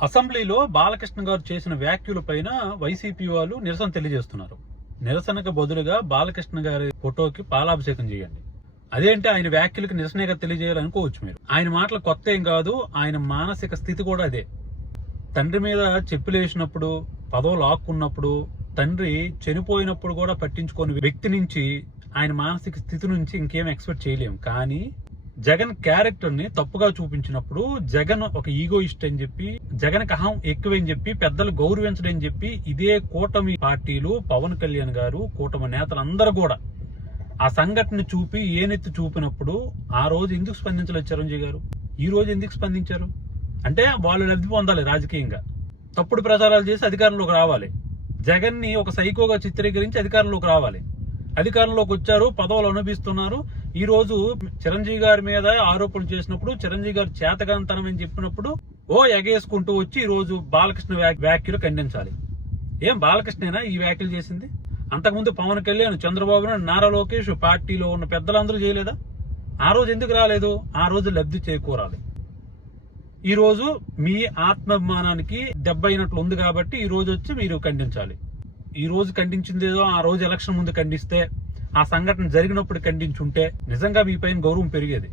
అసెంబ్లీలో బాలకృష్ణ గారు చేసిన వ్యాఖ్యల పైన వైసీపీ వాళ్ళు నిరసన తెలియజేస్తున్నారు. నిరసనకు బదులుగా బాలకృష్ణ గారి ఫోటోకి పాలాభిషేకం చేయండి. అదేంటి ఆయన వ్యాఖ్యలకు నిరసనగా తెలియజేయాలనుకోవచ్చు మీరు. ఆయన మాటలు కొత్త ఏం కాదు ఆయన మానసిక స్థితి కూడా అదే. తండ్రి మీద చెప్పులేసినప్పుడు పదవులు ఆక్కున్నప్పుడు తండ్రి చనిపోయినప్పుడు కూడా పట్టించుకోని వ్యక్తి నుంచి ఆయన మానసిక స్థితి నుంచి ఇంకేం ఎక్స్పెక్ట్ చేయలేము కానీ జగన్ క్యారెక్టర్ని తప్పుగా చూపించినప్పుడు జగన్ ఒక ఈగోయిస్ట్ అని చెప్పి జగన్ అహం ఎక్కువని చెప్పి పెద్దలు గౌరవించడం అని చెప్పి ఇదే కూటమి పార్టీలు పవన్ కళ్యాణ్ గారు కూటమి నేతలందరూ కూడా ఆ సంఘటన చూపి ఏనెత్తి చూపినప్పుడు ఆ రోజు ఎందుకు స్పందించలేదు చిరంజీవి గారు? ఈ రోజు ఎందుకు స్పందించారు? అంటే వాళ్ళు లబ్ధి పొందాలి రాజకీయంగా. తప్పుడు ప్రచారాలు చేసి అధికారంలోకి రావాలి. జగన్ని ఒక సైకోగా చిత్రీకరించి అధికారంలోకి రావాలి. అధికారంలోకి వచ్చారు పదవులు అనుభవిస్తున్నారు ఈ రోజు చిరంజీవి గారి మీద ఆరోపణలు చేసినప్పుడు చిరంజీవి గారు చేతగాంతనం అని చెప్పినప్పుడు ఓ ఎగేసుకుంటూ వచ్చి ఈ రోజు బాలకృష్ణ వ్యాఖ్యలు ఖండించాలి. ఏం బాలకృష్ణేనా ఈ వ్యాఖ్యలు చేసింది? అంతకుముందు పవన్ కళ్యాణ్ చంద్రబాబు నాయుడు నారా లోకేష్ పార్టీలో ఉన్న పెద్దలందరూ చేయలేదా? ఆ రోజు ఎందుకు రాలేదు? ఆ రోజు లబ్ధి చేకూరాలి. ఈ రోజు మీ ఆత్మాభిమానానికి దెబ్బ అయినట్లు ఉంది కాబట్టి ఈ రోజు వచ్చి మీరు ఖండించాలి. ఈ రోజు ఖండించిందేదో ఆ రోజు ఎలక్షన్ ముందు ఖండిస్తే ఆ సంఘటన జరిగినప్పుడు ఖండించుంటే నిజంగా మీ పైన గౌరవం పెరిగేది.